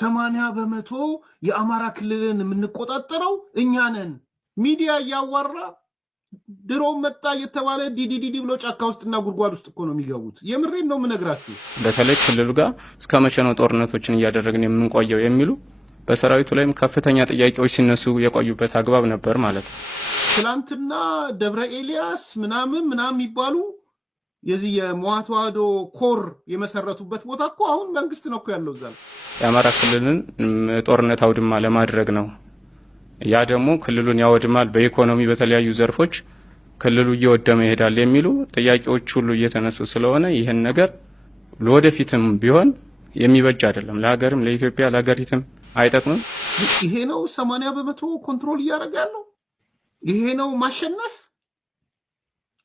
80% የአማራ ክልልን የምንቆጣጠረው እኛ ነን። ሚዲያ እያዋራ ድሮ መጣ የተባለ ዲዲዲ ብሎ ጫካ ውስጥና ጉድጓድ ውስጥ እኮ ነው የሚገቡት። የምሬን ነው የምነግራችሁ። በተለይ ክልሉ ጋር እስከ መቼ ነው ጦርነቶችን እያደረግን የምንቆየው የሚሉ በሰራዊቱ ላይም ከፍተኛ ጥያቄዎች ሲነሱ የቆዩበት አግባብ ነበር ማለት ነው። ትላንትና ደብረ ኤልያስ ምናምን የሚባሉ የዚህ የመዋ ተዋህዶ ኮር የመሰረቱበት ቦታ እኮ አሁን መንግስት ነው እኮ ያለው እዛ። የአማራ ክልልን ጦርነት አውድማ ለማድረግ ነው። ያ ደግሞ ክልሉን ያወድማል፣ በኢኮኖሚ በተለያዩ ዘርፎች ክልሉ እየወደመ ይሄዳል የሚሉ ጥያቄዎች ሁሉ እየተነሱ ስለሆነ ይህን ነገር ለወደፊትም ቢሆን የሚበጅ አይደለም። ለሀገርም፣ ለኢትዮጵያ፣ ለሀገሪትም አይጠቅምም። ይሄ ነው 80% ኮንትሮል እያደረገ ያለው። ይሄ ነው ማሸነፍ።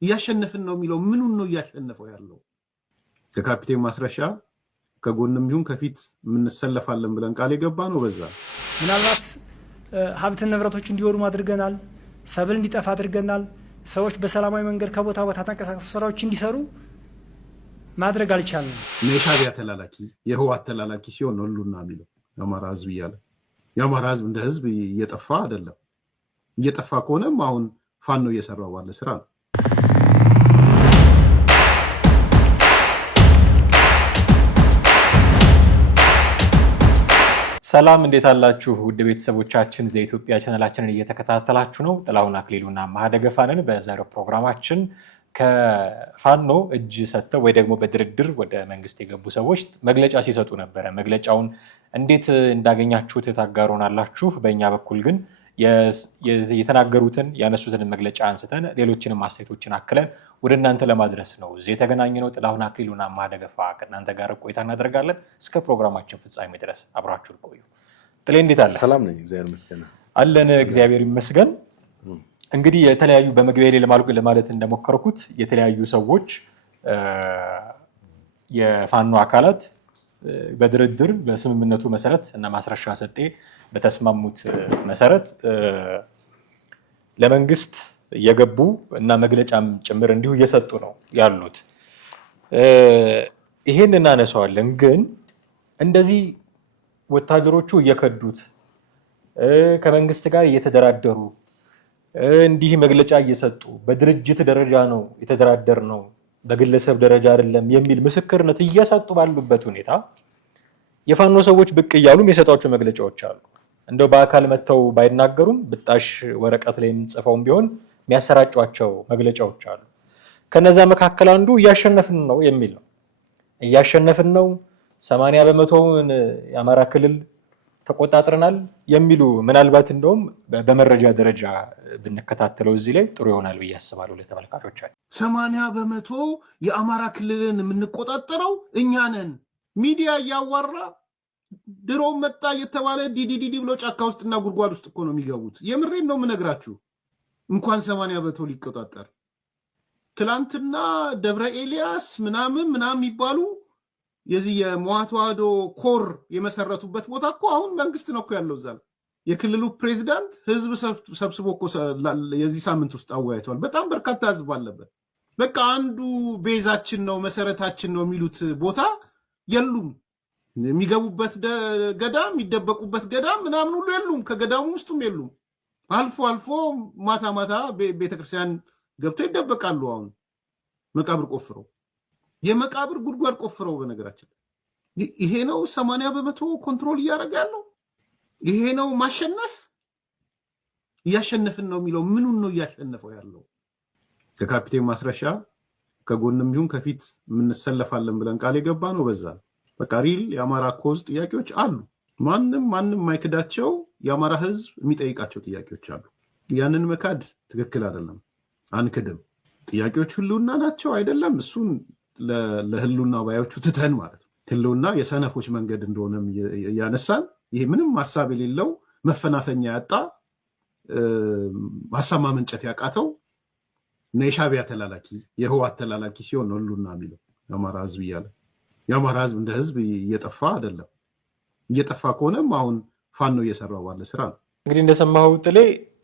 እያሸነፍን ነው የሚለው ምኑን ነው እያሸነፈው ያለው? ከካፒቴን ማስረሻ ከጎንም ይሁን ከፊት የምንሰለፋለን ብለን ቃል የገባ ነው። በዛ ምናልባት ሀብት ንብረቶች እንዲወድሙ አድርገናል። ሰብል እንዲጠፋ አድርገናል። ሰዎች በሰላማዊ መንገድ ከቦታ ቦታ ተንቀሳቅሰው ስራዎች እንዲሰሩ ማድረግ አልቻልንም። የሻዕቢያ ተላላኪ የህወሓት ተላላኪ ሲሆን ነው ሁሉና የሚለው የአማራ ህዝብ እያለ የአማራ ህዝብ እንደ ህዝብ እየጠፋ አይደለም። እየጠፋ ከሆነም አሁን ፋኖ እየሰራው ባለ ስራ ነው። ሰላም እንዴት አላችሁ? ውድ ቤተሰቦቻችን ዘኢትዮጵያ ቻናላችንን እየተከታተላችሁ ነው። ጥላሁን አክሊሉና ማህደገፋ ነን። በዛሬው ፕሮግራማችን ከፋኖ እጅ ሰጥተው ወይ ደግሞ በድርድር ወደ መንግስት የገቡ ሰዎች መግለጫ ሲሰጡ ነበረ። መግለጫውን እንዴት እንዳገኛችሁት ታጋሩናላችሁ። በእኛ በኩል ግን የተናገሩትን ያነሱትን መግለጫ አንስተን ሌሎችንም አስተያየቶችን አክለን ወደ እናንተ ለማድረስ ነው እዚህ የተገናኘነው። ጥላሁን አክሊሉና ማህደገፋ ከእናንተ ጋር ቆይታ እናደርጋለን። እስከ ፕሮግራማችን ፍጻሜ ድረስ አብራችሁን ቆዩ። ጥሌ እንዴት አለ? ሰላም ነኝ፣ እግዚአብሔር ይመስገን አለን። እግዚአብሔር ይመስገን። እንግዲህ የተለያዩ በመግቢያ ላይ ለማለት እንደሞከርኩት የተለያዩ ሰዎች የፋኖ አካላት በድርድር በስምምነቱ መሰረት እና ማስረሻ ሰጤ በተስማሙት መሰረት ለመንግስት የገቡ እና መግለጫም ጭምር እንዲሁ እየሰጡ ነው ያሉት። ይሄን እናነሳዋለን። ግን እንደዚህ ወታደሮቹ እየከዱት ከመንግስት ጋር እየተደራደሩ እንዲህ መግለጫ እየሰጡ በድርጅት ደረጃ ነው የተደራደር ነው በግለሰብ ደረጃ አይደለም የሚል ምስክርነት እየሰጡ ባሉበት ሁኔታ የፋኖ ሰዎች ብቅ እያሉም የሰጧቸው መግለጫዎች አሉ። እንደው በአካል መጥተው ባይናገሩም ብጣሽ ወረቀት ላይ ጽፈውም ቢሆን የሚያሰራጯቸው መግለጫዎች አሉ። ከነዛ መካከል አንዱ እያሸነፍን ነው የሚል ነው። እያሸነፍን ነው፣ 80% የአማራ ክልል ተቆጣጥረናል የሚሉ ምናልባት እንደውም በመረጃ ደረጃ ብንከታተለው እዚህ ላይ ጥሩ ይሆናል ብዬ አስባለሁ ለተመልካቾቻችን። 80% የአማራ ክልልን የምንቆጣጠረው እኛ ነን። ሚዲያ እያዋራ ድሮ መጣ የተባለ ዲዲዲ ብሎ ጫካ ውስጥና ጉድጓድ ውስጥ እኮ ነው የሚገቡት። የምሬን ነው የምነግራችሁ። እንኳን 80% ሊቆጣጠር ትላንትና ደብረ ኤልያስ ምናምን የሚባሉ የዚህ የመዋ ተዋህዶ ኮር የመሰረቱበት ቦታ እኮ አሁን መንግስት ነው እኮ ያለው እዛ። የክልሉ ፕሬዚዳንት ህዝብ ሰብስቦ እኮ የዚህ ሳምንት ውስጥ አወያይተዋል። በጣም በርካታ ህዝብ አለበት። በቃ አንዱ ቤዛችን ነው መሰረታችን ነው የሚሉት ቦታ የሉም። የሚገቡበት ገዳም የሚደበቁበት ገዳም ምናምን ሁሉ የሉም። ከገዳሙ ውስጥም የሉም። አልፎ አልፎ ማታ ቤተክርስቲያን ገብተው ይደበቃሉ። አሁን መቃብር ቆፍረው የመቃብር ጉድጓድ ቆፍረው። በነገራችን ይሄ ነው 80% ኮንትሮል እያደረገ ያለው። ይሄ ነው ማሸነፍ። እያሸነፍን ነው የሚለው ምኑን ነው እያሸነፈው ያለው? ከካፒቴን ማስረሻ ከጎንም ይሁን ከፊት የምንሰለፋለን ብለን ቃል የገባ ነው። በዛ በቃ ሪል የአማራ ኮዝ ጥያቄዎች አሉ። ማንም የማይክዳቸው የአማራ ህዝብ የሚጠይቃቸው ጥያቄዎች አሉ። ያንን መካድ ትክክል አይደለም። አንክድም። ጥያቄዎች ህልውና ናቸው አይደለም፣ እሱን ለህልውና ባዮቹ ትተን ማለት ነው። ህልውና የሰነፎች መንገድ እንደሆነም እያነሳን ይሄ ምንም ሀሳብ የሌለው መፈናፈኛ ያጣ ሀሳብ ማመንጨት ያቃተው የሻዕቢያ ተላላኪ የህወሓት ተላላኪ ሲሆን ነው ህልውና የሚለው የአማራ ህዝብ እያለ። የአማራ ህዝብ እንደ ህዝብ እየጠፋ አይደለም። እየጠፋ ከሆነም አሁን ፋኖ እየሰራው ባለ ስራ ነው። እንግዲህ እንደሰማኸው ጥሌ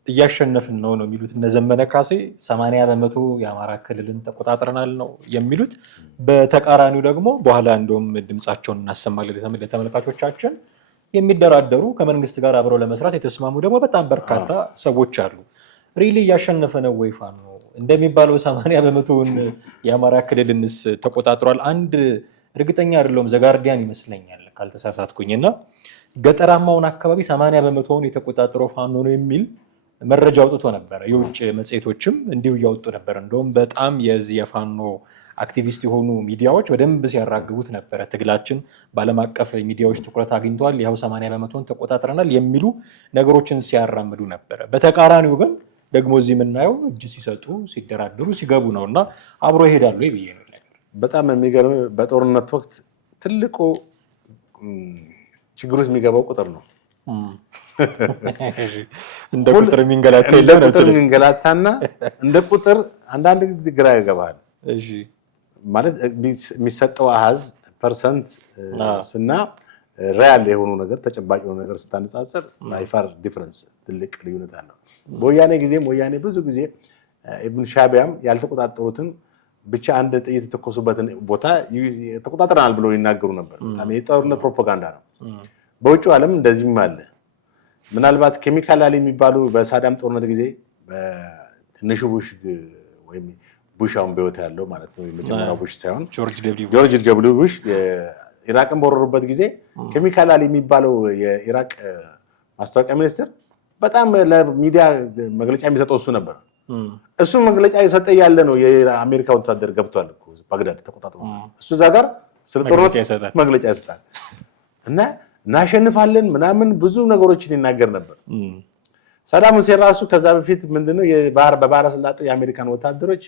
እያሸነፍን ነው የሚሉት እነ ዘመነ ካሴ 80% የአማራ ክልልን ተቆጣጥረናል ነው የሚሉት። በተቃራኒው ደግሞ በኋላ እንደውም ድምጻቸውን እናሰማለን ለተመልካቾቻችን የሚደራደሩ ከመንግስት ጋር አብረው ለመስራት የተስማሙ ደግሞ በጣም በርካታ ሰዎች አሉ። ሪሊ እያሸነፈ ነው ወይ ፋኖ? እንደሚባለው 80%ውን የአማራ ክልልንስ ተቆጣጥሯል? አንድ እርግጠኛ አይደለሁም፣ ዘጋርዲያን ይመስለኛል ካልተሳሳትኩኝ፣ እና ገጠራማውን አካባቢ 80%ውን የተቆጣጠረው ፋኖ ነው የሚል መረጃ አውጥቶ ነበረ። የውጭ መጽሔቶችም እንዲሁ እያወጡ ነበር። እንደውም በጣም የዚህ የፋኖ አክቲቪስት የሆኑ ሚዲያዎች በደንብ ሲያራግቡት ነበረ። ትግላችን በዓለም አቀፍ ሚዲያዎች ትኩረት አግኝቷል፣ ይኸው 80%ውን ተቆጣጥረናል የሚሉ ነገሮችን ሲያራምዱ ነበረ። በተቃራኒው ግን ደግሞ እዚህ የምናየው እጅ ሲሰጡ ሲደራደሩ ሲገቡ ነው እና አብሮ ይሄዳሉ ብዬ ነው። በጣም የሚገርም በጦርነት ወቅት ትልቁ ችግር ውስጥ የሚገባው ቁጥር ነው። እንደ ቁጥር የሚንገላታና እንደ ቁጥር አንዳንድ ጊዜ ግራ ይገባል። ማለት የሚሰጠው አሃዝ ፐርሰንት እና ሪያል የሆኑ ነገር ተጨባጭ የሆኑ ነገር ስታነጻጸር ባይፋር ዲፍረንስ ትልቅ ልዩነት አለው። በወያኔ ጊዜም ወያኔ ብዙ ጊዜ ኢብን ሻቢያም ያልተቆጣጠሩትን ብቻ አንድ ጥይት የተኮሱበትን ቦታ ተቆጣጥረናል ብሎ ይናገሩ ነበር። በጣም የጦርነት ፕሮፓጋንዳ ነው። በውጭው ዓለም እንደዚህም አለ። ምናልባት ኬሚካል የሚባሉ በሳዳም ጦርነት ጊዜ በትንሹ ቡሽ ወይም ቡሽ አሁን በህይወት ያለው ማለት ነው፣ የመጀመሪያው ቡሽ ሳይሆን ጆርጅ ደብሊው ቡሽ ኢራቅን በወረሩበት ጊዜ ኬሚካል የሚባለው የኢራቅ ማስታወቂያ ሚኒስትር በጣም ለሚዲያ መግለጫ የሚሰጠው እሱ ነበር። እሱ መግለጫ የሰጠ ያለ ነው የአሜሪካ ወታደር ገብቷል እኮ ባግዳድ ተቆጣጥሮ፣ እሱ እዛ ጋር ስለ ጦርነት መግለጫ ይሰጣል እና እናሸንፋለን ምናምን ብዙ ነገሮችን ይናገር ነበር። ሳዳም ሁሴን ራሱ ከዛ በፊት ምንድነው በባህረ ሰላጤው የአሜሪካን ወታደሮች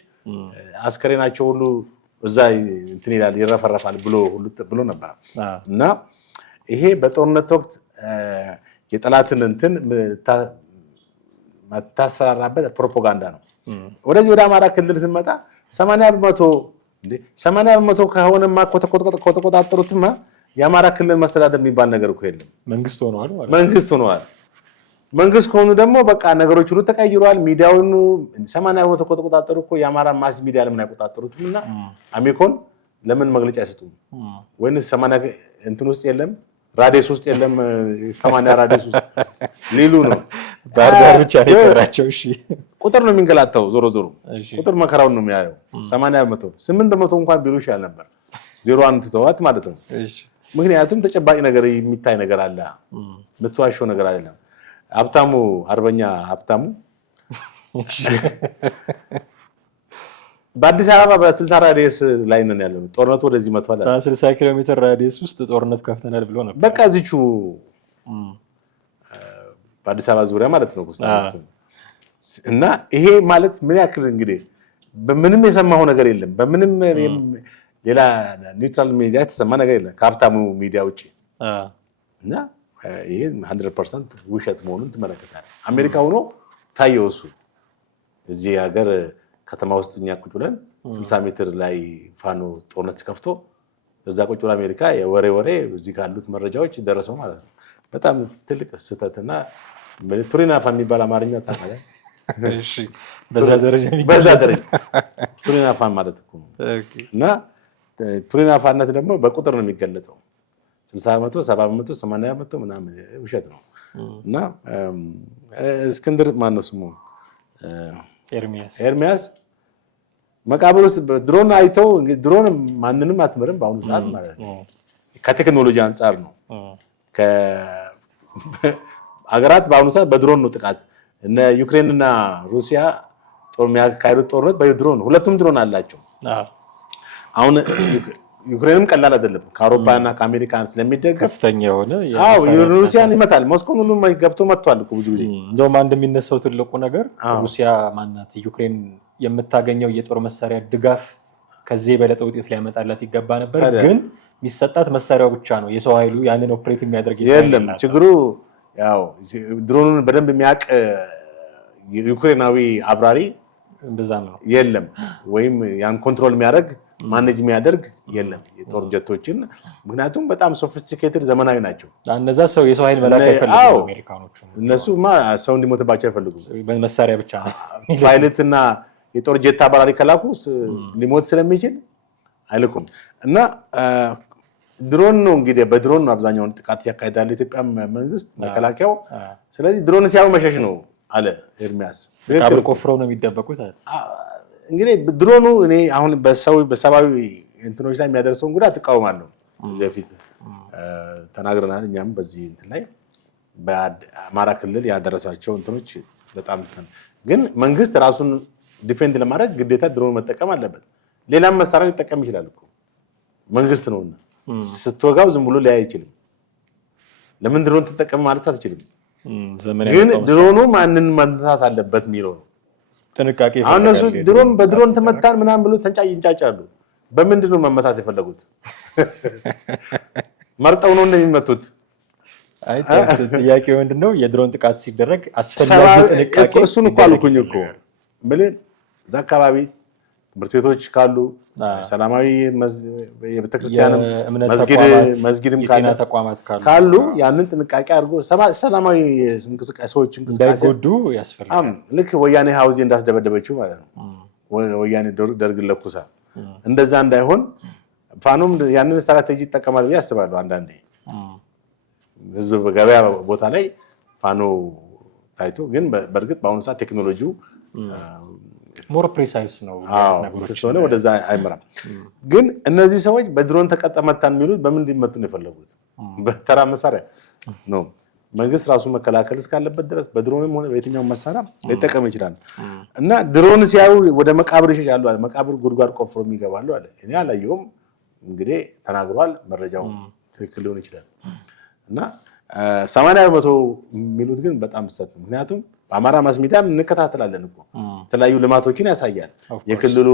አስከሬናቸው ሁሉ እዛ እንትን ይላል ይረፈረፋል ብሎ ነበር እና ይሄ በጦርነት ወቅት የጠላትን እንትን መታስፈራራበት ፕሮፓጋንዳ ነው። ወደዚህ ወደ አማራ ክልል ስንመጣ 80% ከሆነማ ከተቆጣጠሩትማ የአማራ ክልል መስተዳደር የሚባል ነገር እኮ የለም። መንግስት ሆነዋል። መንግስት ከሆኑ ደግሞ በቃ ነገሮች ሁሉ ተቀይሯል። ሚዲያውን 80% ከተቆጣጠሩ እኮ የአማራ ማስ ሚዲያ ለምን አይቆጣጠሩትም? እና አሚኮን ለምን መግለጫ አይሰጡም? ወይንስ 80 እንትን ውስጥ የለም ራዲየስ ውስጥ የለም 80 ራዲየስ ውስጥ ሊሉ ነው። ባህር ዳር ብቻ ነው የቀራቸው። እሺ ቁጥር ነው የሚንገላታው። ዞሮ ቁጥር መከራውን ነው የሚያየው። 80% 8% እንኳን ቢሉ ይሻል ነበር። 0.1 ትተዋት ማለት ነው። ምክንያቱም ተጨባጭ ነገር የሚታይ ነገር አለ፣ የምትዋሸው ነገር አይደለም። ሀብታሙ አርበኛ ሀብታሙ በአዲስ አበባ በ60 ራዲየስ ላይ ነን ያለው። ጦርነቱ ወደዚህ መጥቷል። 60 ኪሎ ሜትር ራዲየስ ውስጥ ጦርነት ከፍተናል ብሎ ነበር። በቃ እዚቹ በአዲስ አበባ ዙሪያ ማለት ነው እና ይሄ ማለት ምን ያክል እንግዲህ በምንም የሰማው ነገር የለም። በምንም ሌላ ኒውትራል ሚዲያ የተሰማ ነገር የለም ከሀብታሙ ሚዲያ ውጭ እና ይሄ 100% ውሸት መሆኑን ትመለከታለህ። አሜሪካ ሆኖ ታየው እሱ እዚህ ሀገር ከተማ ውስጥ እኛ ቁጭ ብለን 60 ሜትር ላይ ፋኖ ጦርነት ከፍቶ እዛ ቁጭ ብለን አሜሪካ የወሬ እዚህ ካሉት መረጃዎች ደረሰው ማለት ነው። በጣም ትልቅ ስህተትና ቱሪናፋ የሚባል አማርኛ ታውቃለህ? እሺ በዛ ደረጃ ቱሪናፋ ማለት እኮ እና ቱሪናፋነት ደግሞ በቁጥር ነው የሚገለጸው። 60%፣ 70%፣ 80% ምናምን ውሸት ነው እና እስክንድር ማነው ስሙ ኤርሚያስ መቃብር ውስጥ ድሮን አይተው ድሮን ማንንም አትመርም በአሁኑ ሰዓት ማለት ነው። ከቴክኖሎጂ አንጻር ነው። ሀገራት በአሁኑ ሰዓት በድሮን ነው ጥቃት። እነ ዩክሬን እና ሩሲያ የሚያካሂዱት ጦርነት በድሮን፣ ሁለቱም ድሮን አላቸው። አሁን ዩክሬንም ቀላል አይደለም። ከአውሮፓና ከአሜሪካን ስለሚደገፍ ከፍተኛ የሆነ ሩሲያን ይመታል። ሞስኮን ሁሉ ገብቶ መጥቷል እኮ ብዙ ጊዜ። እንደውም አንድ የሚነሳው ትልቁ ነገር ሩሲያ ማናት ዩክሬን የምታገኘው የጦር መሳሪያ ድጋፍ ከዚህ የበለጠ ውጤት ሊያመጣላት ይገባ ነበር፣ ግን የሚሰጣት መሳሪያው ብቻ ነው። የሰው ኃይሉ ያንን ኦፕሬት የሚያደርግ የለም። ችግሩ ያው ድሮኑን በደንብ የሚያውቅ ዩክሬናዊ አብራሪ የለም፣ ወይም ያን ኮንትሮል የሚያደርግ ማኔጅ የሚያደርግ የለም የጦር ጀቶችን። ምክንያቱም በጣም ሶፊስቲኬትድ ዘመናዊ ናቸው። እነዛ ሰው የሰው ኃይል መላክ አይፈልጉም አሜሪካኖቹ። እነሱማ ሰው እንዲሞትባቸው አይፈልጉም፣ መሳሪያ ብቻ ነው። ፓይለትና የጦር ጀት አበራሪ ከላኩ ሊሞት ስለሚችል አይልኩም። እና ድሮን ነው እንግዲህ በድሮን ነው አብዛኛውን ጥቃት ያካሄዳል ኢትዮጵያ መንግስት መከላከያው። ስለዚህ ድሮን ሲያዩ መሸሽ ነው አለ ኤርሚያስ። ቀብር ቆፍረው ነው የሚደበቁት አለ። እንግዲህ ድሮኑ እኔ አሁን በሰብአዊ እንትኖች ላይ የሚያደርሰውን ጉዳት እቃወማለሁ። እዚህ በፊት ተናግረናል። እኛም በዚህ እንትን ላይ በአማራ ክልል ያደረሳቸው እንትኖች በጣም ግን መንግስት ራሱን ዲፌንድ ለማድረግ ግዴታ ድሮን መጠቀም አለበት። ሌላም መሳሪያ ሊጠቀም ይችላል እኮ መንግስት ነውና ስትወጋው ዝም ብሎ ሊያይ አይችልም። ለምን ድሮን ተጠቀም ማለት አትችልም። ግን ድሮኑ ማንን መምታት አለበት የሚለው ነው ጥንቃቄ። አሁን እነሱ ድሮን በድሮን ተመታን ምናምን ብሎ ይንጫጫሉ። በምንድን ነው መመታት የፈለጉት? መርጠው ነው እንደሚመቱት። አይ ጥያቄው ምንድነው? የድሮን ጥቃት ሲደረግ አስፈላጊ ጥንቃቄ እሱን እኮ አልኩኝ እኮ ማለት እዛ አካባቢ ትምህርት ቤቶች ካሉ ሰላማዊ የቤተክርስቲያንም መስጊድም ካሉ ያንን ጥንቃቄ አድርጎ ሰላማዊ እንቅስቃሴዎች እንዳይጎዱ ያስፈልጋል። ልክ ወያኔ ሀውዜ እንዳስደበደበችው ማለት ነው። ወያኔ ደርግ ለኩሳ እንደዛ እንዳይሆን ፋኖም ያንን ስትራቴጂ ይጠቀማል ብዬ አስባለሁ። አንዳንዴ ህዝብ በገበያ ቦታ ላይ ፋኖ ታይቶ ግን በእርግጥ በአሁኑ ሰዓት ቴክኖሎጂው ሞር ፕሪሳይስ ነው ስለሆነ ወደዛ አይመራም። ግን እነዚህ ሰዎች በድሮን ተቀጠመታን የሚሉት በምን እንዲመቱ ነው የፈለጉት? በተራ መሳሪያ ነው። መንግስት ራሱ መከላከል እስካለበት ድረስ በድሮንም ሆነ በየትኛው መሳሪያ ሊጠቀም ይችላል። እና ድሮን ሲያዩ ወደ መቃብር ይሸሻሉ አለ። መቃብር ጉድጓድ ቆፍሮ የሚገባሉ አለ። እኔ አላየሁም፣ እንግዲህ ተናግሯል። መረጃው ትክክል ሊሆን ይችላል። እና 80% የሚሉት ግን በጣም ስህተት ነው። ምክንያቱም በአማራ ማስ ሚዲያም እንከታተላለን እኮ የተለያዩ ልማቶችን ያሳያል። የክልሉ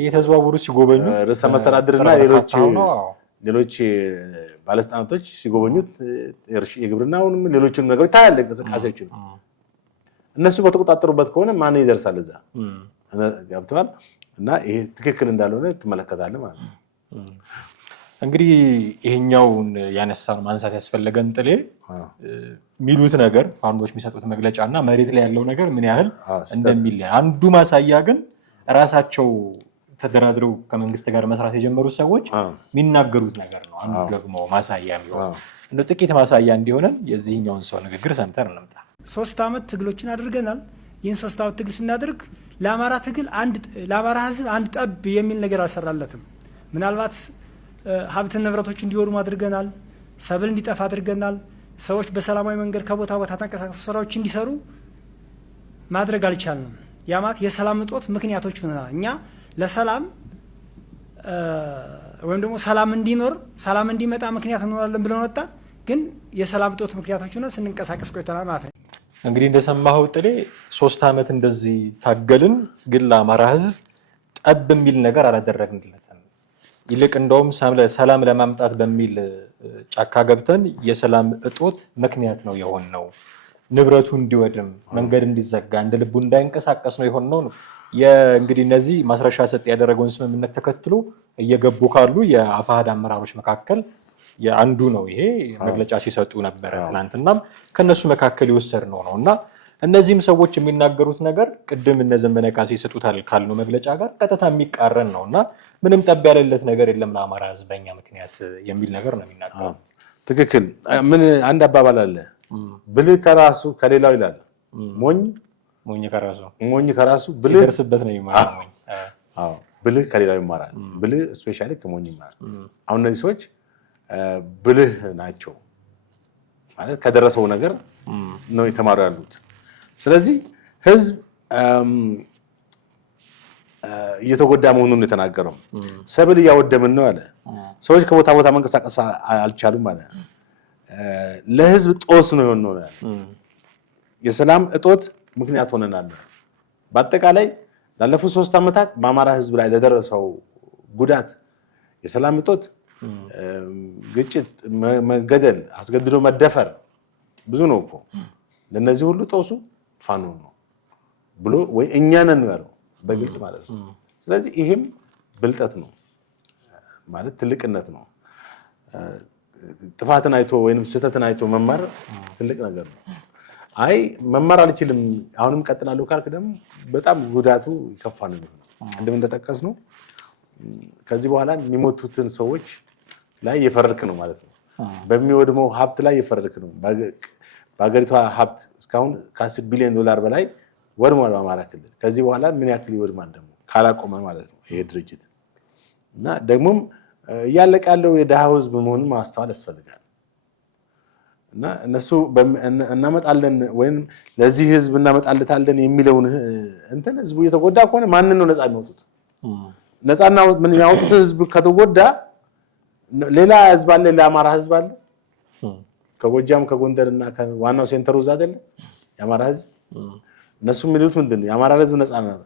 እየተዘዋወሩ ሲጎበኙ ርዕሰ መስተዳድርና ሌሎች ባለስልጣናቶች ሲጎበኙት የግብርናውንም ሌሎችን ነገሮች ታያለ እንቅስቃሴዎችን። እነሱ በተቆጣጠሩበት ከሆነ ማን ይደርሳል እዛ? ገብተዋል። እና ይሄ ትክክል እንዳልሆነ ትመለከታለህ ማለት ነው። እንግዲህ ይሄኛውን ያነሳን ማንሳት ያስፈለገን ጥሌ የሚሉት ነገር ፋኖች የሚሰጡት መግለጫ እና መሬት ላይ ያለው ነገር ምን ያህል እንደሚለያይ አንዱ ማሳያ ግን ራሳቸው ተደራድረው ከመንግስት ጋር መስራት የጀመሩት ሰዎች የሚናገሩት ነገር ነው። አንዱ ደግሞ ማሳያ የሚሆነው እንደው ጥቂት ማሳያ እንዲሆነን የዚህኛውን ሰው ንግግር ሰምተን እንምጣ። 3 ዓመት ትግሎችን አድርገናል። ይህን 3 ዓመት ትግል ስናደርግ ለአማራ ትግል ለአማራ ህዝብ አንድ ጠብ የሚል ነገር አልሰራለትም። ምናልባት ሀብት ንብረቶች እንዲወድሙ አድርገናል። ሰብል እንዲጠፋ አድርገናል። ሰዎች በሰላማዊ መንገድ ከቦታ ቦታ ተንቀሳቅሰው ስራዎች እንዲሰሩ ማድረግ አልቻልንም። ያማት የሰላም እጦት ምክንያቶች ሆነናል። እኛ ለሰላም ወይም ደግሞ ሰላም እንዲኖር ሰላም እንዲመጣ ምክንያት እንሆናለን ብለን ወጣን። ግን የሰላም እጦት ምክንያቶች ሆነ ስንንቀሳቀስ ቆይተናል ማለት ነው። እንግዲህ እንደሰማኸው ጥሌ 3 ዓመት እንደዚህ ታገልን፣ ግን ለአማራ ህዝብ ጠብ የሚል ነገር አላደረግንለትም። ይልቅ እንደውም ሰላም ለማምጣት በሚል ጫካ ገብተን የሰላም እጦት ምክንያት ነው የሆነው። ንብረቱ እንዲወድም መንገድ እንዲዘጋ እንደ ልቡ እንዳይንቀሳቀስ ነው የሆነው። እንግዲህ እነዚህ ማስረሻ ሰጥ ያደረገውን ስምምነት ተከትሎ እየገቡ ካሉ የአፋሕድ አመራሮች መካከል የአንዱ ነው። ይሄ መግለጫ ሲሰጡ ነበረ ትናንትናም ከነሱ መካከል የወሰድነው ነው እና እነዚህም ሰዎች የሚናገሩት ነገር ቅድም እነ ዘመነ ካሴ ይሰጡታል ካልነው መግለጫ ጋር ቀጥታ የሚቃረን ነው እና ምንም ጠብ ያለለት ነገር የለም ለአማራ ህዝብ በእኛ ምክንያት የሚል ነገር ነው የሚናገረው። ትክክል። ምን አንድ አባባል አለ፣ ብልህ ከራሱ ከሌላው ይላል። ሞኝ ከራሱ ብልህ ሲደርስበት ነው ይማራል። አዎ ብልህ ከሌላው ይማራል። ብልህ ስፔሻሊ ከሞኝ ይማራል። አሁን እነዚህ ሰዎች ብልህ ናቸው ማለት ከደረሰው ነገር ነው የተማሩ ያሉት። ስለዚህ ህዝብ እየተጎዳ መሆኑን የተናገረው ሰብል እያወደምን ነው አለ። ሰዎች ከቦታ ቦታ መንቀሳቀስ አልቻሉም አለ። ለህዝብ ጦስ ነው የሆነው ያለ። የሰላም እጦት ምክንያት ሆነናል። በአጠቃላይ ላለፉት 3 ዓመታት በአማራ ህዝብ ላይ ለደረሰው ጉዳት የሰላም እጦት፣ ግጭት፣ መገደል፣ አስገድዶ መደፈር ብዙ ነው እኮ። ለነዚህ ሁሉ ጦሱ ፋኖ ነው ብሎ ወይ እኛ ነን ያለው በግልጽ ማለት ነው። ስለዚህ ይሄም ብልጠት ነው ማለት ትልቅነት ነው። ጥፋትን አይቶ ወይንም ስህተትን አይቶ መማር ትልቅ ነገር ነው። አይ መማር አልችልም አሁንም ቀጥላለሁ ካልክ ደግሞ በጣም ጉዳቱ ይከፋ ነው የሚሆነው። ቅድም እንደጠቀስ ነው ከዚህ በኋላ የሚሞቱትን ሰዎች ላይ የፈረድክ ነው ማለት ነው። በሚወድመው ሀብት ላይ የፈረድክ ነው። በሀገሪቷ ሀብት እስካሁን ከ10 ቢሊዮን ዶላር በላይ ወድሟል በአማራ ክልል። ከዚህ በኋላ ምን ያክል ይወድማል ደግሞ ካላቆመ ማለት ነው ይሄ ድርጅት። እና ደግሞም እያለቀ ያለው የድሃው ህዝብ መሆኑን ማስተዋል ያስፈልጋል። እና እነሱ እናመጣለን ወይም ለዚህ ህዝብ እናመጣለታለን የሚለውን እንትን ህዝቡ እየተጎዳ ከሆነ ማንን ነው ነፃ የሚያወጡት? ነፃና ምን የሚያወጡት ህዝብ ከተጎዳ ሌላ ህዝብ አለ፣ ለአማራ ህዝብ አለ። ከጎጃም ከጎንደርና ከዋናው ሴንተሩ እዛ አይደለ የአማራ ህዝብ። እነሱ የሚሉት ምንድነው? የአማራ ህዝብ ነፃ ነው።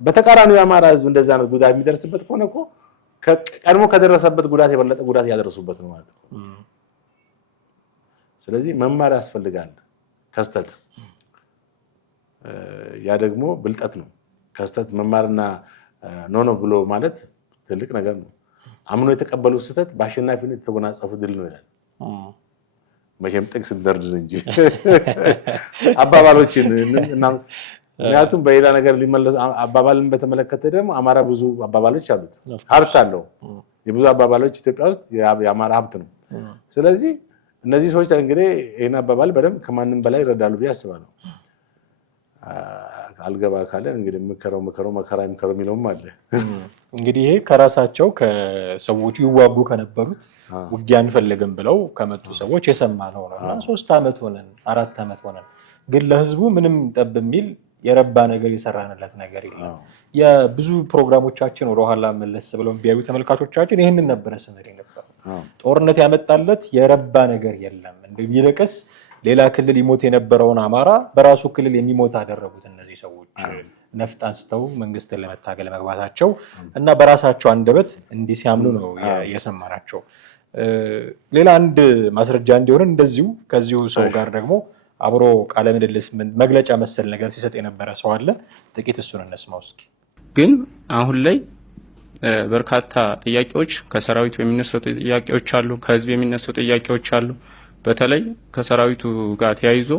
በተቃራኒው የአማራ ህዝብ እንደዛ ነው ጉዳት የሚደርስበት ከሆነ እኮ ቀድሞ ከደረሰበት ጉዳት የበለጠ ጉዳት ያደረሱበት ነው ማለት ነው። ስለዚህ መማር ያስፈልጋል ከስተት። ያ ደግሞ ብልጠት ነው። ከስተት መማርና ኖ ብሎ ማለት ትልቅ ነገር ነው። አምኖ የተቀበሉት ስህተት በአሸናፊነት የተጎናጸፉ ድል ነው ይላል። መቼም ጥቅስ እንደርድር እንጂ አባባሎችን ምክንያቱም በሌላ ነገር ሊመለሱ አባባልን በተመለከተ ደግሞ አማራ ብዙ አባባሎች አሉት፣ ሀብት አለው። የብዙ አባባሎች ኢትዮጵያ ውስጥ የአማራ ሀብት ነው። ስለዚህ እነዚህ ሰዎች እንግዲህ ይህን አባባል በደንብ ከማንም በላይ ይረዳሉ ብዬ አስባለሁ። አልገባ ካለ እንግዲህ ምከረው መከራ ይምከረው የሚለውም አለ። እንግዲህ ይሄ ከራሳቸው ከሰዎቹ ይዋጉ ከነበሩት ውጊያ አንፈልግም ብለው ከመጡ ሰዎች የሰማነው ነው እና 3 ዓመት ሆነን 4 ዓመት ሆነን ግን ለህዝቡ ምንም ጠብ የሚል የረባ ነገር የሰራንለት ነገር የለም። የብዙ ፕሮግራሞቻችን ወደኋላ መለስ ብለው ቢያዩ ተመልካቾቻችን ይህንን ነበረ ስንል ነበር። ጦርነት ያመጣለት የረባ ነገር የለም። እንደው ይልቅስ ሌላ ክልል ይሞት የነበረውን አማራ በራሱ ክልል የሚሞት አደረጉት እነዚህ ሰዎች ነፍጥ አንስተው መንግስትን ለመታገል መግባታቸው እና በራሳቸው አንደበት እንዲህ ሲያምኑ ነው የሰማናቸው። ሌላ አንድ ማስረጃ እንዲሆን እንደዚሁ ከዚሁ ሰው ጋር ደግሞ አብሮ ቃለ ምልልስ መግለጫ መሰል ነገር ሲሰጥ የነበረ ሰው አለ። ጥቂት እሱን እንስማው እስኪ። ግን አሁን ላይ በርካታ ጥያቄዎች ከሰራዊቱ የሚነሱ ጥያቄዎች አሉ፣ ከህዝብ የሚነሱ ጥያቄዎች አሉ። በተለይ ከሰራዊቱ ጋር ተያይዞ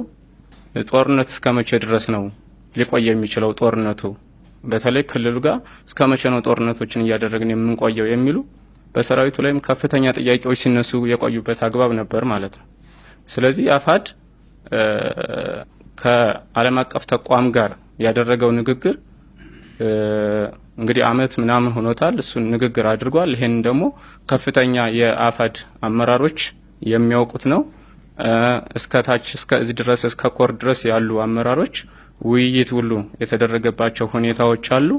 ጦርነት እስከ መቼ ድረስ ነው ሊቆይ የሚችለው? ጦርነቱ በተለይ ክልሉ ጋር እስከ መቼ ነው ጦርነቶችን እያደረግን የምንቆየው የሚሉ በሰራዊቱ ላይም ከፍተኛ ጥያቄዎች ሲነሱ የቆዩበት አግባብ ነበር ማለት ነው። ስለዚህ አፋድ ከዓለም አቀፍ ተቋም ጋር ያደረገው ንግግር እንግዲህ አመት ምናምን ሆኖታል። እሱን ንግግር አድርጓል። ይሄን ደግሞ ከፍተኛ የአፋድ አመራሮች የሚያውቁት ነው። እስከ ታች እስከ እዚህ ድረስ እስከ ኮር ድረስ ያሉ አመራሮች ውይይት ሁሉ የተደረገባቸው ሁኔታዎች አሉ።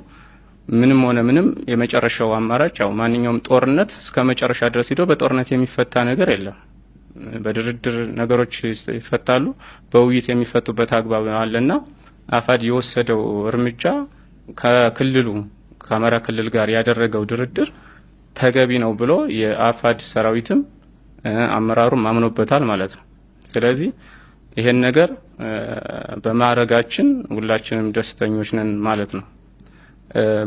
ምንም ሆነ ምንም የመጨረሻው አማራጭ ያው ማንኛውም ጦርነት እስከ መጨረሻ ድረስ ሄዶ በጦርነት የሚፈታ ነገር የለም። በድርድር ነገሮች ይፈታሉ፣ በውይይት የሚፈቱበት አግባብ አለና አፋድ የወሰደው እርምጃ ከክልሉ ከአማራ ክልል ጋር ያደረገው ድርድር ተገቢ ነው ብሎ የአፋድ ሰራዊትም አመራሩም አምኖበታል ማለት ነው። ስለዚህ ይሄን ነገር በማድረጋችን ሁላችንም ደስተኞች ነን ማለት ነው።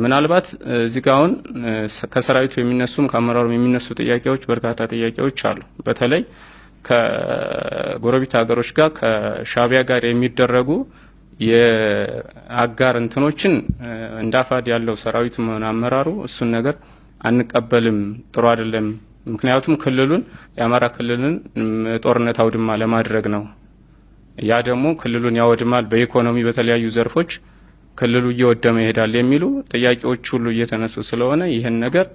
ምናልባት እዚህ ጋር አሁን ከሰራዊቱ የሚነሱም ከአመራሩም የሚነሱ ጥያቄዎች በርካታ ጥያቄዎች አሉ። በተለይ ከጎረቤት ሀገሮች ጋር ከሻቢያ ጋር የሚደረጉ የአጋር እንትኖችን እንደ አፋድ ያለው ሰራዊቱም ሆነ አመራሩ እሱን ነገር አንቀበልም፣ ጥሩ አይደለም። ምክንያቱም ክልሉን የአማራ ክልልን ጦርነት አውድማ ለማድረግ ነው። ያ ደግሞ ክልሉን ያወድማል፣ በኢኮኖሚ በተለያዩ ዘርፎች ክልሉ እየወደመ ይሄዳል የሚሉ ጥያቄዎች ሁሉ እየተነሱ ስለሆነ ይህን ነገር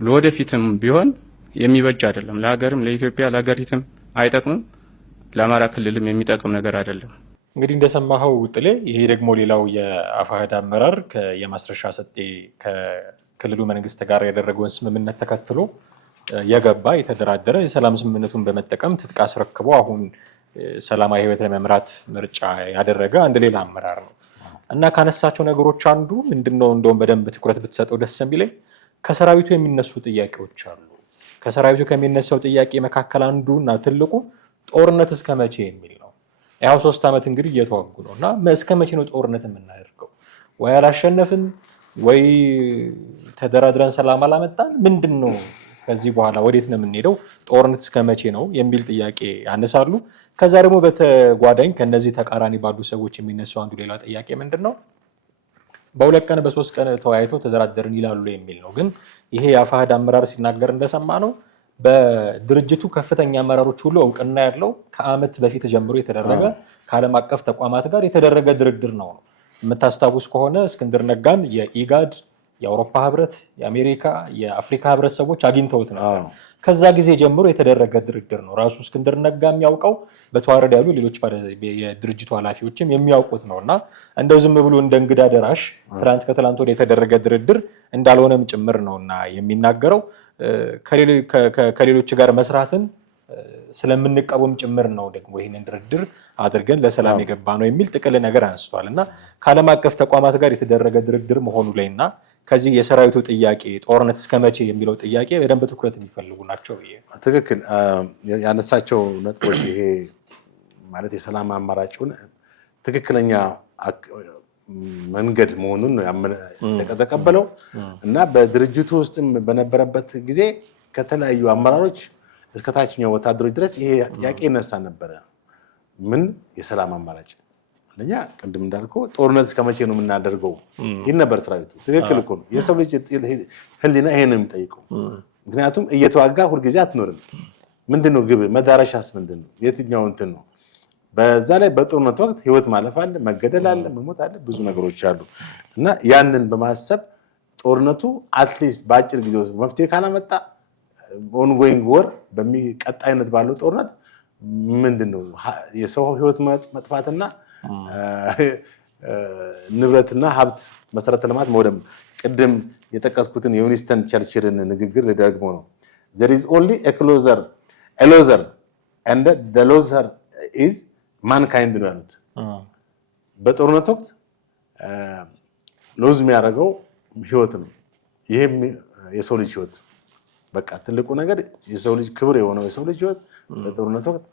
ለወደፊትም ቢሆን የሚበጅ አይደለም። ለሀገርም ለኢትዮጵያ ለሀገሪቱም አይጠቅምም፣ ለአማራ ክልልም የሚጠቅም ነገር አይደለም። እንግዲህ እንደሰማኸው ጥሌ፣ ይሄ ደግሞ ሌላው የአፋሕድ አመራር የማስረሻ ሰጤ ከክልሉ መንግስት ጋር ያደረገውን ስምምነት ተከትሎ የገባ የተደራደረ የሰላም ስምምነቱን በመጠቀም ትጥቅ አስረክቦ አሁን ሰላማዊ ህይወት ለመምራት ምርጫ ያደረገ አንድ ሌላ አመራር ነው እና ካነሳቸው ነገሮች አንዱ ምንድነው እንደውም በደንብ ትኩረት ብትሰጠው ደስ የሚለኝ ከሰራዊቱ የሚነሱ ጥያቄዎች አሉ። ከሰራዊቱ ከሚነሳው ጥያቄ መካከል አንዱ እና ትልቁ ጦርነት እስከ መቼ የሚል ነው። ያው 3 ዓመት እንግዲህ እየተዋጉ ነው እና እስከ መቼ ነው ጦርነት የምናደርገው? ወይ አላሸነፍን ወይ ተደራድረን ሰላም አላመጣን፣ ምንድነው ከዚህ በኋላ ወዴት ነው የምንሄደው? ጦርነት እስከ መቼ ነው የሚል ጥያቄ ያነሳሉ። ከዛ ደግሞ በተጓዳኝ ከነዚህ ተቃራኒ ባሉ ሰዎች የሚነሳው አንዱ ሌላ ጥያቄ ምንድነው? በ2 ቀን በ3 ቀን ተወያይተው ተደራደርን ይላሉ የሚል ነው። ግን ይሄ የአፋሕድ አመራር ሲናገር እንደሰማ ነው በድርጅቱ ከፍተኛ አመራሮች ሁሉ እውቅና ያለው ከዓመት በፊት ጀምሮ የተደረገ ከዓለም አቀፍ ተቋማት ጋር የተደረገ ድርድር ነው። የምታስታውስ ከሆነ እስክንድር ነጋን የኢጋድ፣ የአውሮፓ ህብረት፣ የአሜሪካ፣ የአፍሪካ ህብረት ሰዎች አግኝተውት ነበር። ከዛ ጊዜ ጀምሮ የተደረገ ድርድር ነው። ራሱ እስክንድር ነጋ የሚያውቀው በተዋረድ ያሉ ሌሎች የድርጅቱ ኃላፊዎችም የሚያውቁት ነው እና እንደው ዝም ብሎ እንደ እንግዳ ደራሽ ከትላንት ወደ የተደረገ ድርድር እንዳልሆነም ጭምር ነው እና የሚናገረው ከሌሎች ጋር መስራትን ስለምንቃወም ጭምር ነው ደግሞ ይህንን ድርድር አድርገን ለሰላም የገባ ነው የሚል ጥቅል ነገር አንስቷል እና ከዓለም አቀፍ ተቋማት ጋር የተደረገ ድርድር መሆኑ ላይ እና ከዚህ የሰራዊቱ ጥያቄ ጦርነት እስከ መቼ የሚለው ጥያቄ በደንብ ትኩረት የሚፈልጉ ናቸው። ትክክል ያነሳቸው ነጥቦች ይሄ ማለት የሰላም አማራጩን ትክክለኛ መንገድ መሆኑን ነው የተቀበለው እና በድርጅቱ ውስጥም በነበረበት ጊዜ ከተለያዩ አመራሮች እስከ ታችኛው ወታደሮች ድረስ ይሄ ጥያቄ ይነሳ ነበረ። ምን የሰላም አማራጭ አንደኛ ቅድም እንዳልከው ጦርነት እስከ መቼ ነው የምናደርገው? ይህ ነበር ሰራዊቱ። ትክክል እኮ ነው። የሰው ልጅ ህሊና ይሄን ነው የሚጠይቀው። ምክንያቱም እየተዋጋ ሁልጊዜ አትኖርም። ምንድነው ግብ? መዳረሻስ ምንድነው? የትኛው እንትን ነው? በዛ ላይ በጦርነት ወቅት ህይወት ማለፍ አለ፣ መገደል አለ፣ መሞት አለ፣ ብዙ ነገሮች አሉ እና ያንን በማሰብ ጦርነቱ አትሊስት በአጭር ጊዜ ውስጥ መፍትሄ ካላመጣ ኦንጎይንግ ወር በሚቀጣይነት ባለው ጦርነት ምንድነው የሰው ህይወት መጥፋትና ንብረትና ሀብት መሰረተ ልማት መውደም። ቅድም የጠቀስኩትን የዊንስተን ቸርችልን ንግግር ልደግሞ ነው። there is only a loser and the loser is mankind ነው ያሉት። በጦርነት ወቅት ሎዝ የሚያደርገው ህይወት ነው። ይሄም የሰው ልጅ ህይወት በቃ ትልቁ ነገር የሰው ልጅ ክብር የሆነው የሰው ልጅ ህይወት በጦርነት ወቅት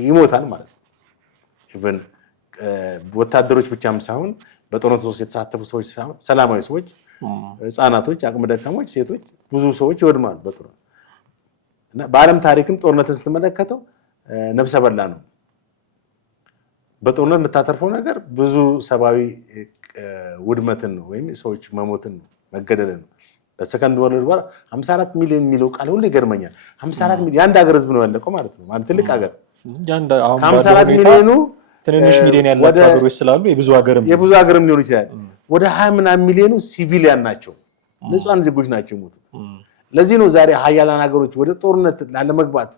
ይሞታል ማለት ነው። ኢቭን ወታደሮች ብቻም ሳይሆን በጦርነት ውስጥ የተሳተፉ ሰዎች ሳይሆን ሰላማዊ ሰዎች፣ ህፃናቶች፣ አቅመ ደካሞች፣ ሴቶች ብዙ ሰዎች ይወድማሉ በጦርነት እና በዓለም ታሪክም ጦርነትን ስትመለከተው ነፍሰ በላ ነው። በጦርነት የምታተርፈው ነገር ብዙ ሰብአዊ ውድመትን ነው ወይም ሰዎች መሞትን ነው መገደልን ነው። በሰከንድ ወርልድ ዋር 54 ሚሊዮን የሚለው ቃል ሁሉ ይገርመኛል። 54 ሚሊዮን የአንድ ሀገር ህዝብ ነው ያለቀው ማለት ነው። ማለት ትልቅ ሀገር 54 ሚሊዮኑ ትንንሽ ሚሊዮን ያላቸው ሀገሮች ስላሉ የብዙ ሀገርም ሊሆን ይችላል። ወደ 20 ምናምን ሚሊዮኑ ሲቪሊያን ናቸው፣ ንጹሃን ዜጎች ናቸው የሞቱት። ለዚህ ነው ዛሬ ሀያላን ሀገሮች ወደ ጦርነት ላለመግባት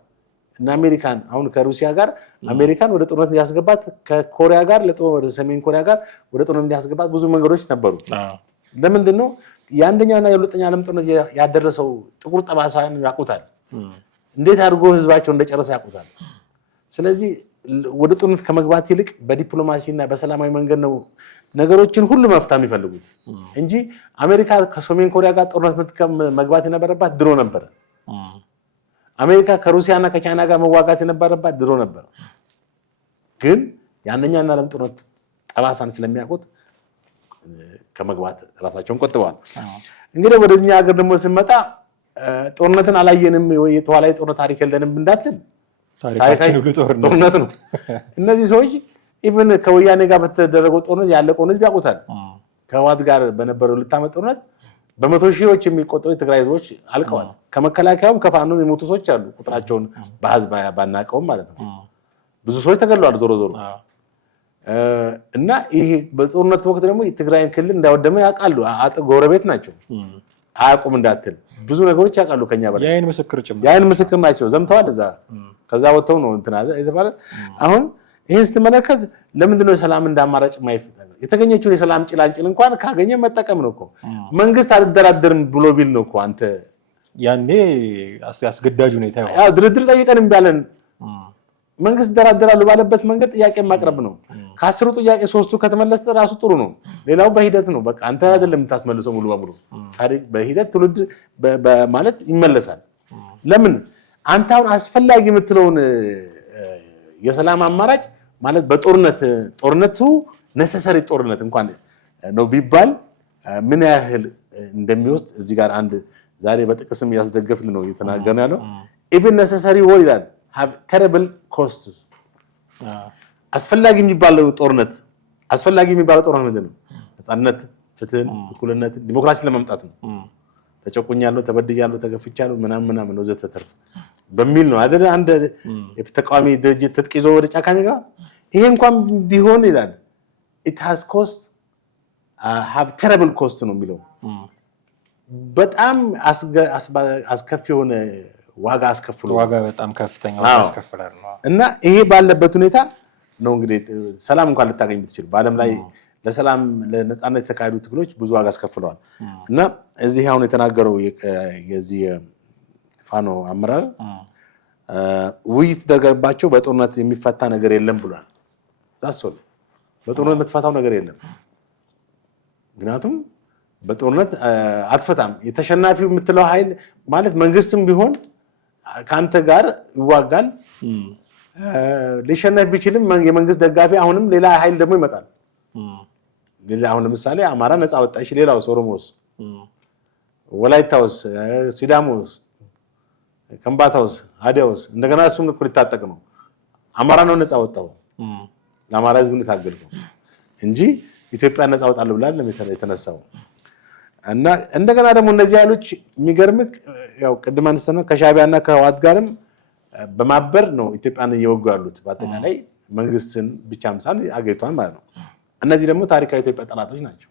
እና አሜሪካን አሁን ከሩሲያ ጋር አሜሪካን ወደ ጦርነት እንዲያስገባት ከኮሪያ ጋር ወደ ሰሜን ኮሪያ ጋር ወደ ጦርነት እንዲያስገባት ብዙ መንገዶች ነበሩ። ለምንድን ነው? የአንደኛና የሁለተኛ ዓለም ጦርነት ያደረሰው ጥቁር ጠባሳን ያውቁታል። እንዴት አድርጎ ህዝባቸው እንደጨረሰ ያውቁታል። ስለዚህ ወደ ጦርነት ከመግባት ይልቅ በዲፕሎማሲና በሰላማዊ መንገድ ነው ነገሮችን ሁሉ መፍታት የሚፈልጉት እንጂ አሜሪካ ከሰሜን ኮሪያ ጋር ጦርነት መግባት የነበረባት ድሮ ነበር። አሜሪካ ከሩሲያና ከቻይና ጋር መዋጋት የነበረባት ድሮ ነበር። ግን የአንደኛና ዓለም ጦርነት ጠባሳን ስለሚያውቁት ከመግባት ራሳቸውን ቆጥበዋል። እንግዲህ ወደኛ ሀገር ደግሞ ስንመጣ ጦርነትን አላየንም ወይ የተዋላይ ጦርነት ታሪክ የለንም እንዳትል ታሪካችን ሁሉ ጦርነት ነው። እነዚህ ሰዎች ኢቭን ከወያኔ ጋር በተደረገው ጦርነት ያለቀውን ህዝብ ያውቁታል። ከህወሓት ጋር በነበረው 2 ዓመት ጦርነት በመቶ ሺዎች የሚቆጠሩ የትግራይ ህዝቦች አልቀዋል። ከመከላከያውም ከፋኖም የሞቱ ሰዎች አሉ። ቁጥራቸውን በህዝብ ባናቀውም ማለት ነው። ብዙ ሰዎች ተገድለዋል ዞሮ ዞሮ እና ይሄ በጦርነት ወቅት ደግሞ የትግራይን ክልል እንዳወደመ ያውቃሉ። ጎረቤት ናቸው አያውቁም እንዳትል ብዙ ነገሮች ያውቃሉ ከኛ በላይ የዓይን ምስክር ናቸው። ዘምተዋል እዛ ከዛ ወጥተው ነው እንትና የተባለ። አሁን ይሄን ስትመለከት ለምንድን ነው ሰላም እንዳማራጭ ማይፈጠር? የተገኘችውን የሰላም ጭላንጭል እንኳን ካገኘ መጠቀም ነው እኮ። መንግስት አልደራደርም ብሎ ቢል ነው እኮ አንተ ያኔ አስገዳጅ ሁኔታ ያው ድርድር ጠይቀን እምቢ አለን። መንግስት ደራደራሉ ባለበት መንገድ ጥያቄ ማቅረብ ነው። ከ10 ጥያቄ 3ቱ ከተመለሰ ራሱ ጥሩ ነው። ሌላው በሂደት ነው። በቃ አንተ አይደለም የምታስመልሰው ሙሉ በሙሉ ታሪክ በሂደት ትውልድ ማለት ይመለሳል። ለምን አንተ አሁን አስፈላጊ የምትለውን የሰላም አማራጭ ማለት ጦርነቱ ነሰሰሪ ጦርነት እንኳን ነው ቢባል ምን ያህል እንደሚወስድ እዚህ ጋር አንድ ዛሬ በጥቅስም ያስደገፍን ነው እየተናገርን ያለው። ኢቭን ነሰሰሪ ወር ይላል have terrible costs። አስፈላጊ የሚባለው ጦርነት ምንድን ነው? ነፃነት፣ ፍትህን፣ እኩልነት፣ ዲሞክራሲን ለማምጣት ነው። ተጨቁኛለሁ፣ ተበድያለሁ፣ ተገፍቻለሁ ምናምን ወዘተ ተርፍ በሚል ነው አይደል? አንድ የተቃዋሚ ድርጅት ትጥቅ ይዞ ወደ ጫካ የሚገባ ይሄ እንኳን ቢሆን ይላል it has cost have terrible cost ነው የሚለው በጣም አስከፊ የሆነ ዋጋ አስከፍሎ ዋጋ በጣም ከፍተኛ ዋጋ አስከፍላል ነው። እና ይሄ ባለበት ሁኔታ ነው እንግዲህ ሰላም እንኳን ልታገኝ ብትችል በዓለም ላይ ለሰላም ለነጻነት የተካሄዱ ትግሎች ብዙ ዋጋ አስከፍለዋል። እና እዚህ አሁን የተናገረው የዚህ ፋኖ አመራር ውይይት ተደረገባቸው በጦርነት የሚፈታ ነገር የለም ብሏል። ዛሶል በጦርነት የምትፈታው ነገር የለም። ምክንያቱም በጦርነት አትፈታም። የተሸናፊው የምትለው ኃይል ማለት መንግስትም ቢሆን ከአንተ ጋር ይዋጋል። ሊሸነፍ ቢችልም የመንግስት ደጋፊ አሁንም ሌላ ኃይል ደግሞ ይመጣል። ሌላ አሁን ለምሳሌ አማራ ነፃ ወጣሽ፣ ሌላውስ ኦሮሞስ፣ ወላይታውስ፣ ሲዳሞስ፣ ከምባታውስ፣ ሀዲያውስ እንደገና እሱም እኮ ሊታጠቅ ነው። አማራ ነው ነፃ ወጣው ለአማራ ህዝብ ታገልኩ እንጂ ኢትዮጵያ ነፃ ወጣለሁ ብላል የተነሳው። እና እንደገና ደግሞ እነዚህ ኃይሎች የሚገርምህ ያው ቅድም አንስተን ከሻዕቢያና ከህወሓት ጋርም በማበር ነው ኢትዮጵያን እየወጉ ያሉት። በአጠቃላይ መንግስትን ብቻም ሳይሆን አገሪቷን ማለት ነው። እነዚህ ደግሞ ታሪካዊ ኢትዮጵያ ጠላቶች ናቸው።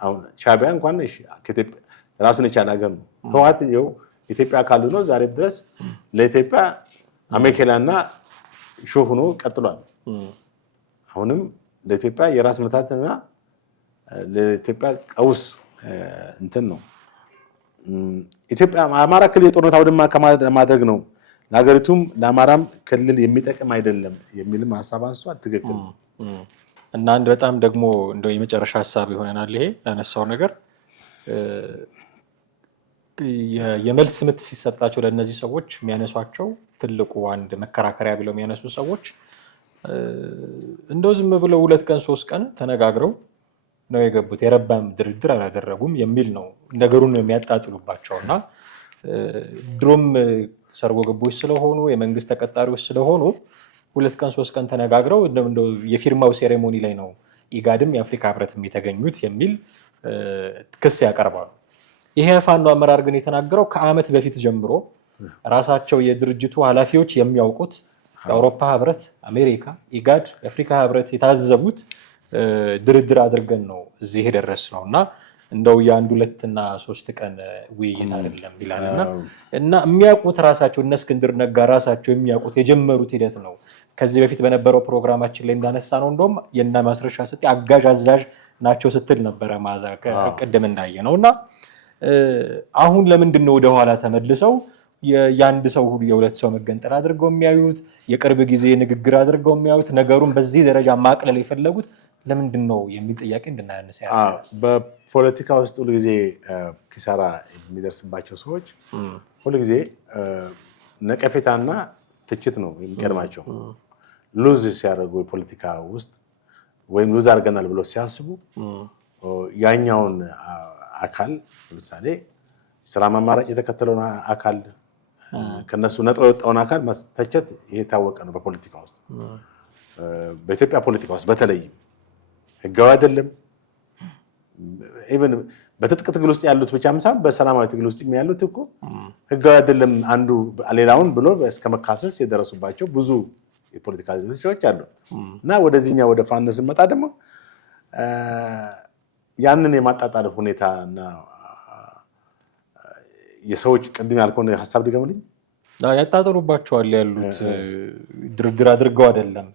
አሁን ሻዕቢያ እንኳን ከኢትዮጵያ ራሱን የቻለ ሀገር ነው። ህወሓት ይኸው ኢትዮጵያ አካል ነው ዛሬ ድረስ ለኢትዮጵያ አሜኬላና ሾህ ሆኖ ቀጥሏል። አሁንም ለኢትዮጵያ የራስ ምታትና ለኢትዮጵያ ቀውስ እንትን ነው። ኢትዮጵያ አማራ ክልል የጦርነት አውድማ ከማድረግ ነው ለሀገሪቱም ለአማራም ክልል የሚጠቅም አይደለም የሚልም ሀሳብ አንስቷል። ትክክል ነው። እና አንድ በጣም ደግሞ እንደው የመጨረሻ ሀሳብ ይሆነናል ይሄ ያነሳው ነገር የመልስ ምት ሲሰጣቸው ለእነዚህ ሰዎች የሚያነሷቸው ትልቁ አንድ መከራከሪያ ብለው የሚያነሱ ሰዎች እንደው ዝም ብለው 2 ቀን 3 ቀን ተነጋግረው ነው የገቡት፣ የረባም ድርድር አላደረጉም የሚል ነው ነገሩን ነው የሚያጣጥሉባቸው። እና ድሮም ሰርጎ ገቦች ስለሆኑ የመንግስት ተቀጣሪዎች ስለሆኑ 2 ቀን 3 ቀን ተነጋግረው እንደው የፊርማው ሴሬሞኒ ላይ ነው ኢጋድም የአፍሪካ ህብረትም የተገኙት የሚል ክስ ያቀርባሉ። ይሄ ፋኖ አመራር ግን የተናገረው ከዓመት በፊት ጀምሮ ራሳቸው የድርጅቱ ኃላፊዎች የሚያውቁት የአውሮፓ ህብረት፣ አሜሪካ፣ ኢጋድ፣ የአፍሪካ ህብረት የታዘቡት ድርድር አድርገን ነው እዚህ የደረስነው እና እንደው የ1 2 እና 3 ቀን ውይይት አይደለም ይላልና እና የሚያውቁት ራሳቸው እነ እስክንድር ነጋ ራሳቸው የሚያውቁት የጀመሩት ሂደት ነው። ከዚህ በፊት በነበረው ፕሮግራማችን ላይ እንዳነሳ ነው እንደውም የእነ ማስረሻ ስጤ አጋዥ አዛዥ ናቸው ስትል ነበረ ማዛ ቅድም እንዳየ ነው። እና አሁን ለምንድን ነው ወደኋላ ተመልሰው የአንድ ሰው ሁሉ የ2 ሰው መገንጠል አድርገው የሚያዩት የቅርብ ጊዜ ንግግር አድርገው የሚያዩት ነገሩን በዚህ ደረጃ ማቅለል የፈለጉት ለምንድን ነው የሚል ጥያቄ እንድናያነሳ ያለው። በፖለቲካ ውስጥ ሁሉ ጊዜ ኪሳራ የሚደርስባቸው ሰዎች ሁሉ ጊዜ ነቀፌታና ትችት ነው የሚቀድማቸው። ሉዝ ሲያደርጉ የፖለቲካ ውስጥ ወይም ሉዝ አድርገናል ብለው ሲያስቡ ያኛውን አካል ለምሳሌ ሰላም አማራጭ የተከተለውን አካል ከነሱ ነጥሮ የወጣውን አካል መተቸት ይሄ ታወቀ ነው። በፖለቲካ ውስጥ በኢትዮጵያ ፖለቲካ ውስጥ በተለይ ህጋዊ አይደለም። ኢቭን በትጥቅ ትግል ውስጥ ያሉት ብቻም ሳይሆን በሰላማዊ ትግል ውስጥ ያሉት እኮ ህጋዊ አይደለም አንዱ ሌላውን ብሎ እስከ መካሰስ የደረሱባቸው ብዙ የፖለቲካ ድርጅቶች አሉ። እና ወደዚህኛው ወደ ፋኖ ስንመጣ ደግሞ ያንን የማጣጣል ሁኔታ እና የሰዎች ቅድም ያልከውን ሀሳብ ድገምልኝ። ያጣጥሉባቸዋል ያሉት ድርድር አድርገው አይደለም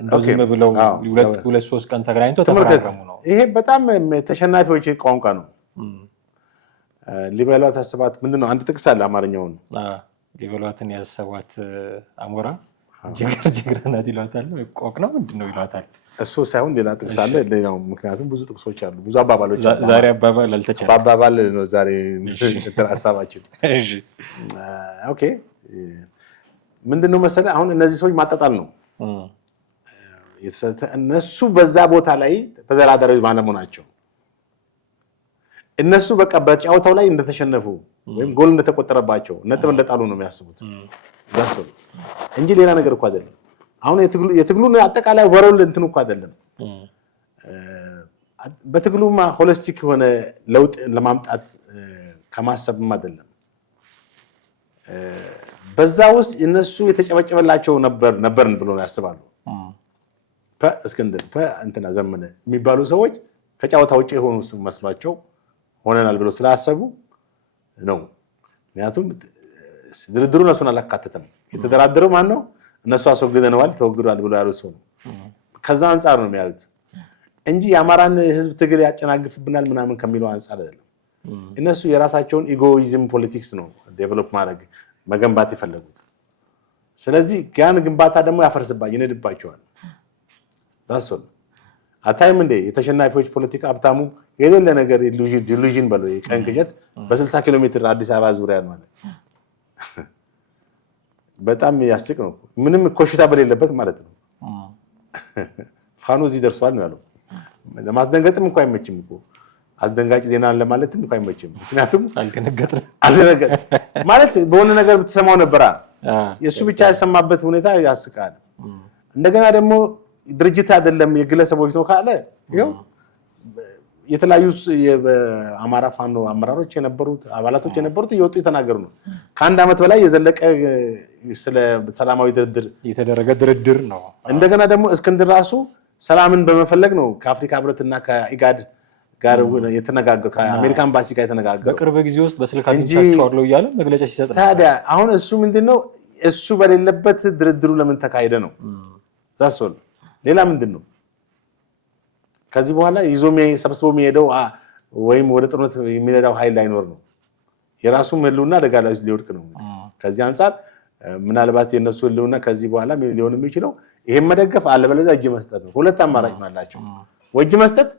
እንደው ዝም ብለው 2-3 ቀን ተገናኝተው ተፈራረሙ ነው። ይሄ በጣም ተሸናፊዎች ቋንቋ ነው። ሊበሏት ያሰባት ምንድነው? አንድ ጥቅስ አለ አማርኛውን ሊበሏትን ያሰባት አሞራ ጅግር ናት ይሏታል። ቆቅ ነው ምንድነው ይሏታል። እሱ ሳይሆን ሌላ ጥቅስ አለ። ሌላው ምክንያቱም ብዙ ጥቅሶች አሉ፣ ብዙ አባባሎች። ዛሬ አባባል አልተቻለም። በአባባል ነው ዛሬ ሀሳባችን። እሺ ኦኬ። ምንድነው መሰለህ አሁን እነዚህ ሰዎች ማጣጣል ነው እነሱ በዛ ቦታ ላይ ተደራዳሪዎች ባለመሆናቸው እነሱ በቃ በጫወታው ላይ እንደተሸነፉ ወይም ጎል እንደተቆጠረባቸው ነጥብ እንደጣሉ ነው የሚያስቡት ዛሶ እንጂ ሌላ ነገር እኮ አይደለም። አሁን የትግሉን አጠቃላይ ወረውል እንትን እኮ አይደለም። በትግሉማ ሆሊስቲክ የሆነ ለውጥ ለማምጣት ከማሰብም አይደለም። በዛ ውስጥ እነሱ የተጨበጨበላቸው ነበርን ብሎ ያስባሉ። እስክንድር እንትና ዘመነ የሚባሉ ሰዎች ከጨዋታ ውጭ የሆኑ መስሏቸው ሆነናል ብሎ ስላሰቡ ነው። ምክንያቱም ድርድሩ እነሱን አላካተተም። የተደራደረው ማን ነው? እነሱ አስወግደነዋል ተወግዷል ብሎ ያሉት ሰው ነው። ከዛ አንጻር ነው የሚያዩት እንጂ የአማራን ህዝብ ትግል ያጨናግፍብናል ምናምን ከሚለው አንጻር አይደለም። እነሱ የራሳቸውን ኢጎይዝም ፖለቲክስ ነው ዴቨሎፕ መገንባት የፈለጉት። ስለዚህ ያን ግንባታ ደግሞ ይነድባቸዋል። ዳሶል አታይም እንዴ የተሸናፊዎች ፖለቲካ ሀብታሙ የሌለ ነገር ኢሉዥን በለው የቀን ቅዠት በ60 ኪሎ ሜትር አዲስ አበባ ዙሪያ ማለት በጣም ያስቅ ነው። ምንም ኮሽታ በሌለበት ማለት ነው። ፋኖ እዚህ ደርሷል ነው ያለው። ለማስደንገጥም እንኳን አይመችም እኮ አስደንጋጭ ዜና ለማለትም እንኳን አይመችም። ምክንያቱም አልደነገጥም ማለት በሆነ ነገር ብትሰማው ነበራ። የሱ ብቻ የሰማበት ሁኔታ ያስቃል። እንደገና ደግሞ ድርጅት አይደለም የግለሰቦች ነው ካለ ይኸው የተለያዩ የአማራ ፋኖ አመራሮች የነበሩት አባላቶች የነበሩት እየወጡ የተናገሩ ነው። ከአንድ ዓመት በላይ የዘለቀ ስለ ሰላማዊ ድርድር የተደረገ ድርድር ነው። እንደገና ደግሞ እስክንድር ራሱ ሰላምን በመፈለግ ነው ከአፍሪካ ህብረትና ከኢጋድ ጋር የተነጋገሩ ከአሜሪካ ኤምባሲ ጋር የተነጋገሩ በቅርብ ጊዜ ውስጥ በስልክ አግኝቻቸዋለሁ እያለ መግለጫ ሲሰጥ ነው። ታዲያ አሁን እሱ ምንድነው እሱ በሌለበት ድርድሩ ለምን ተካሄደ ነው ዛሶል ሌላ ምንድነው? ከዚህ በኋላ ሰብስቦ የሚሄደው ወይም ወደ ጦርነት የሚነዳው ኃይል ላይኖር ነው። የራሱም ህልውና አደጋ ላይ ሊወድቅ ነው። ከዚህ አንጻር ምናልባት የነሱ ህልውና ከዚህ በኋላ ሊሆን የሚችለው ይሄን መደገፍ አለበለዚያ እጅ መስጠት ነው። ሁለት አማራጭ አላቸው። እጅ መስጠት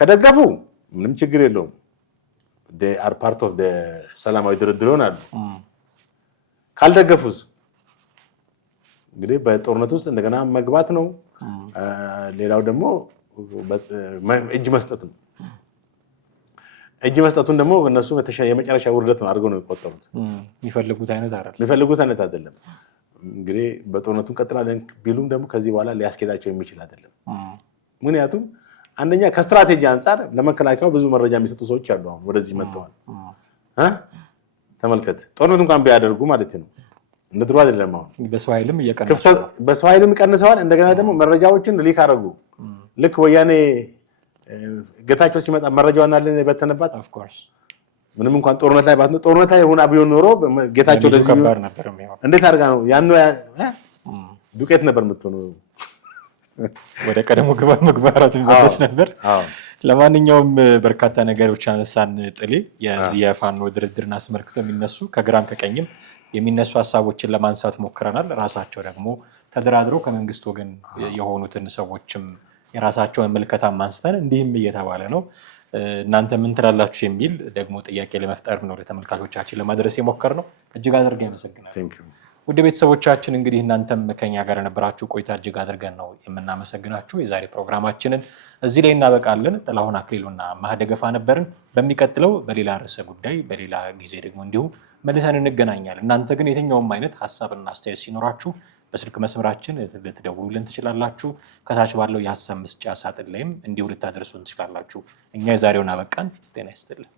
ከደገፉ ምንም ችግር የለውም። they are part of the ሰላማዊ ድርድር ይሆናሉ። ካልደገፉስ እንግዲህ በጦርነት ውስጥ እንደገና መግባት ነው። ሌላው ደግሞ እጅ መስጠት ነው። እጅ መስጠቱን ደግሞ እነሱ የመጨረሻ ውርደት ነው አድርገው ነው የቆጠሩት። የሚፈልጉት አይነት አይደለም። እንግዲህ በጦርነቱን ቀጥላለን ቢሉም ደግሞ ከዚህ በኋላ ሊያስኬዳቸው የሚችል አይደለም። ምክንያቱም አንደኛ ከስትራቴጂ አንጻር ለመከላከያው ብዙ መረጃ የሚሰጡ ሰዎች አሉ። አሁን ወደዚህ መጥተዋል። ተመልከት፣ ጦርነቱን እንኳን ቢያደርጉ ማለት ነው እንደ ድሮ አይደለም። አሁን በሰው ኃይልም ቀንሰዋል። እንደገና ደግሞ መረጃዎችን ሊክ አደረጉ። ልክ ወያኔ ጌታቸው ሲመጣ መረጃውን አለን የበተነባት ምንም እንኳን ጦርነት ላይ ባትኖር ጦርነት ላይ ሆና ቢሆን ኖሮ ጌታቸው ለዚህ እንዴት አድርጋ ነው ያን ዱቄት ነበር የምትሆነው። ወደ ቀደሙ ምግባራት የሚመለስ ነበር። ለማንኛውም በርካታ ነገሮች አነሳን። ጥሌ የዚህ የፋኖ ድርድርን አስመልክቶ የሚነሱ ከግራም ከቀኝም የሚነሱ ሀሳቦችን ለማንሳት ሞክረናል። ራሳቸው ደግሞ ተደራድረው ከመንግስት ወገን የሆኑትን ሰዎችም የራሳቸውን ምልከታ ማንስተን እንዲህም እየተባለ ነው እናንተ ምን ትላላችሁ የሚል ደግሞ ጥያቄ ለመፍጠር ነው ለተመልካቾቻችን ለማድረስ የሞከርነው። እጅግ አድርገን አመሰግናለሁ። ውድ ቤተሰቦቻችን እንግዲህ እናንተም ከኛ ጋር የነበራችሁ ቆይታ እጅግ አድርገን ነው የምናመሰግናችሁ። የዛሬ ፕሮግራማችንን እዚህ ላይ እናበቃለን። ጥላሁን አክሊሉና ማህደገፋ ነበርን። በሚቀጥለው በሌላ ርዕሰ ጉዳይ በሌላ ጊዜ ደግሞ እንዲሁ መልሰን እንገናኛለን። እናንተ ግን የትኛውም አይነት ሀሳብና አስተያየት ሲኖራችሁ በስልክ መስመራችን ልትደውሉልን ትችላላችሁ። ከታች ባለው የሀሳብ መስጫ ሳጥን ላይም እንዲሁ ልታደርሱን ትችላላችሁ። እኛ የዛሬውን አበቃን። ጤና ይስጥልን።